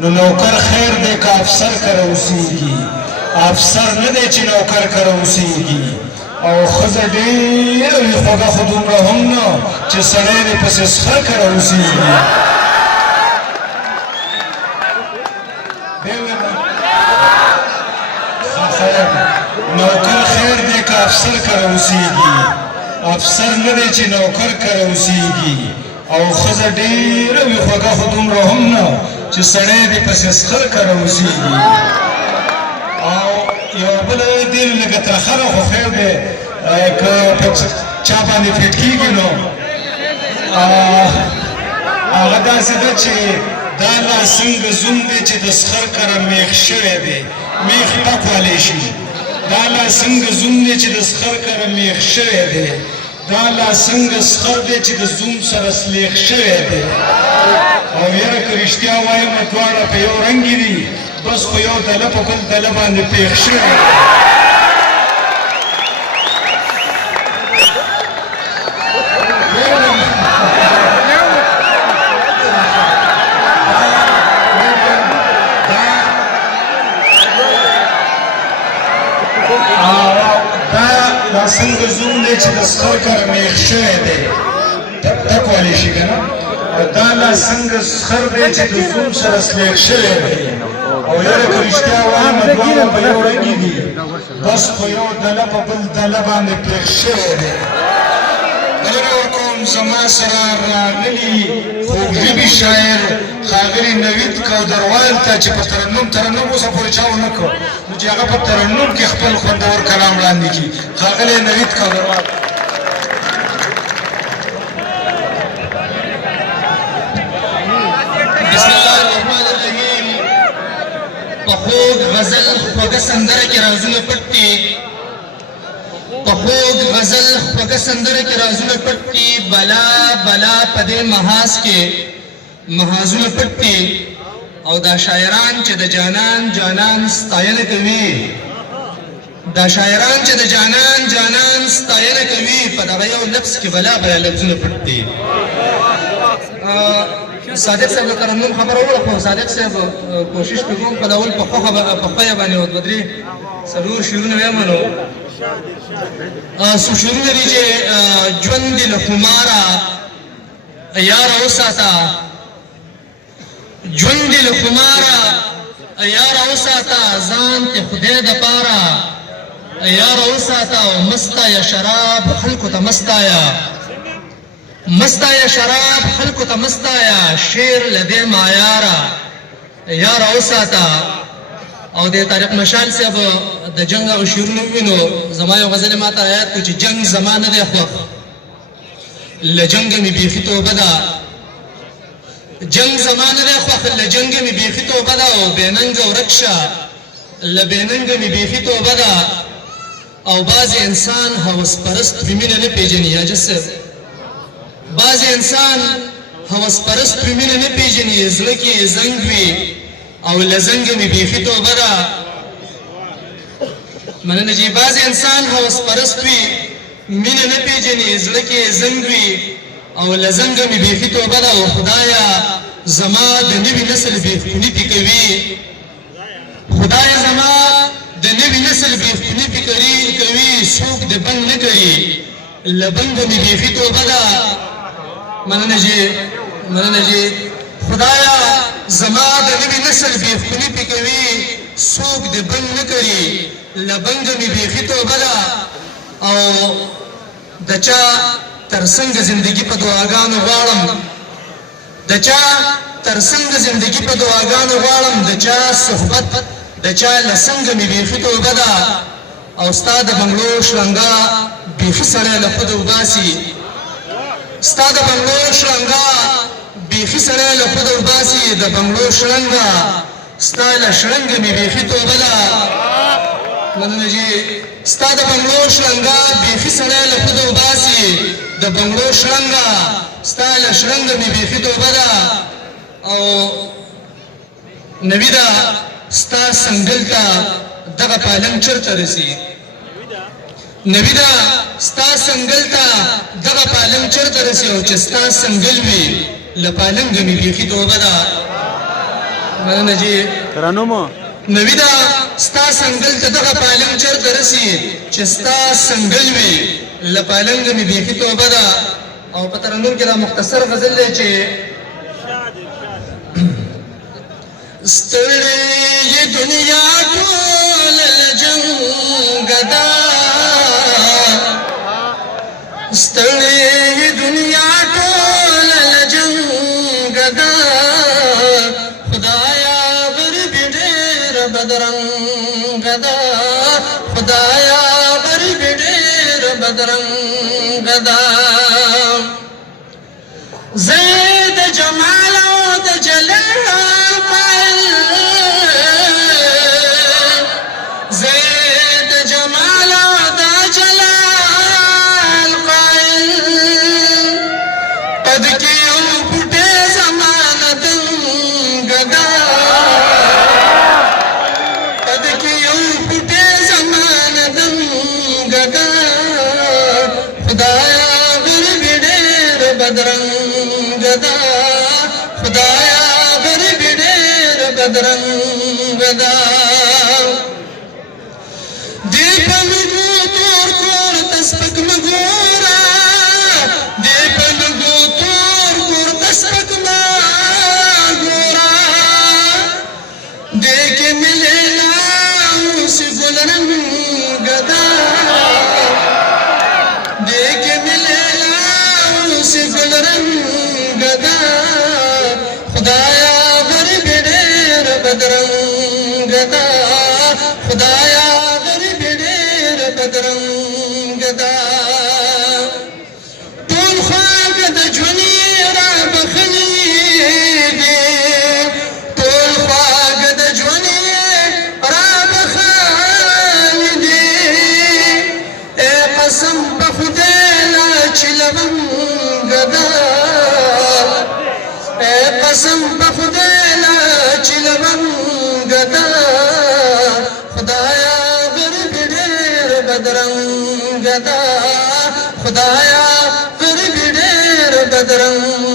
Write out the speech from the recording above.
نو نوکر خیر دی که افسر کره اوسیږي افسر نه دی چې نوکر کره اوسیږي او ښځه ډېره وي خوږه خو دومره هم نه چې سړی دی پسې سخر کره اوسیږي نوکر خیر دی که افسر کره اوسیږي افسر نه دی چې نوکر کره اوسیږي او ښځه ډېره وي خوږه خو دومره هم نه چې سړی دی پسې سخر کره اوسیږي او یو بله دې لږه ترخه خو خیر دی که په چا باندې فټ کېږي نو هغه داسې ده چې دا لا څنګه زوم دی چې د سخر کره میخ شوی دی میخ ټکوالی شي دا لا څنګه زوم دی چې د سخر کره میخ شوی دی دا لا څنګه سخر دی چې د زوم سره سلیخ شوی دی او یاره که رښتیا وایم دواړه په یو رنګې دي بس په یو دله په بل دله باندې پېښ شوی دا څنګه زوم دی چې د سخر کره میخ شوی دی ټکوالی شي که نه دا لا څنګه سخر دی چې د زوم سره سلیخ شوی دی او یاره که رښتیا وایم دواړه په یو رنګې دي بس په یو دله په بل دله باندې پېښ شوی دی بلنه ورکوم زما سره راغلي خوږژبي شاعر ښاغلي نوید کودروال ته چې په ترنم اوسه پورې چا ونه کړ نو چې هغه په ترنم کې خپل خوندور کلام وړاندې کړي ښاغلی نوید کودروال بسم الله الرحمن الرحیم په خوږ غزل خوږه سندره کې رازونه پټ دي په خوږ غزل خوږه سندره کې رازونه پټ دي بلا بلا په دې محاذ کې محاذونه پټ دي او دا شاعران چې د جانان جانان ستاینه کوي دا شاعران چې د جانان جانان ستاینه کوي په دغه یو لفظ کې بلا بلا لفظونه پټ دي صادق صاحب د ترنم خبره وکړه خو صادق صاحب کوشش کوم په ډول په خوښه باندې او دوه درې څلور شعرونه وایم نو څو شعرونه دي چې ژوند دې له خماره یاره وساته ژوند دې له خماره یاره وساته ځان ته خدای دپاره یاره وساته او مستایه شراب خلکو ته مستایه مستایا شراب خلکو ته مستایا شیر لدې معیاره یاره وساته او د طارق مشال صاحب د جنګ او شعرونه ووینو زما یو غزل ماته یاد کړو چې جنګ زما نه دی خوښ له جنګه مې بیخي توبه ده جنګ زما نه دی خوښ له جنګه مې بیخي توبه ده او بېننګه ورک شه له بېننګه مې بیخي توبه ده او بعضې انسان هوس پرست په مینه نه پېژني یا جسد بعض انسان هوس پرست په مینه نه پېژني زړه کې زنګ وي او له زنګه مې بیخي توبه ده مننه جي بعض انسان هوس پرست وي مینه نه پېژني زړه کې زنګ وي او له زنګه مې بیخي توبه ده او خدایه زما د نوي نسل بېخوني پې کوي خدایه زما د نوي نسل بېخوني پې کوي څوک د بنګ نه کوي له بنګه مې بیخي توبه ده مننه جی خدایا زما د نوي نسل بېخوني پې کوي څوک د بنګ نه کوي له بنګه مې بیخي توبه ده او د چا تر څنګه زندګي په دعاګانو غواړم د چا تر څنګه زندګي په دعاګانو غواړم د چا صحبت د چا له څنګه مې بیخي توبه ده او ستا د بنګلو شرنګا بیخي سړی له خوده وباسي ستا د بنګلو شرنګا بیخي سړی له خوده وباسي د بنګلو شرنګا ستا له شرنګه مې بیخي توبه ده مننه جي ستا د بنګلو شرنګا بیخي سړی له خوده وباسي د بنګلو شرنګا ستا له شرنګه مې بیخي توبه ده او نویده ستا سنګل ته دغه پالنګ چرته رسي نویده ستا سنګل ته دغه پالنګ چرته رسي او چې ستا سنګل وي له پالنګه مې بیخي توبه ده مننه جی ترنم نوی دا ستا سنگل ته دغه پالنګ چرته رسي چې ستا سنگل وي له پالنګ مې بیخي توبه ده او په ترنم کې دا مختصر غزل دی چې ستړې دنیا ټول له جنګ ده ستړې دنیا ټول له جنګ ده خدایا غریب ډېر بدرنګ ده خدایا غریب ډېر بدرنګ ده زید جمال او د جلال زید جمال او د جلال قائل قد کې یو پټه زمانه دنګ ده قد کې یو پټه زمانه دنګ ده خدایا غریب ډېر بدرنګ ده خدایا غریب ډېر بدرنګ ده دې په لږو تور کور ته سپک مه ګوره دې په لږو تور کور ته سپک مه ګوره دې کې مې لیلا اوسې ګلرنګ ده دې کې مې لیلا اوسې ګلرنګ ده خدایا غریب ډېر بدرنګ ده خدایا غریب ډېر بدرنګ ده ټول خواږه د ژوند یې را بخلي دي ټول خواږه د ژوند یې را بخلي دي ای قسم په خدای لا چې لونګ ده ای قسم په خدای لا چې لونګ ده خدایا غریب ډېر بدرنګ ده خدایا غریب ډېر بدرنګ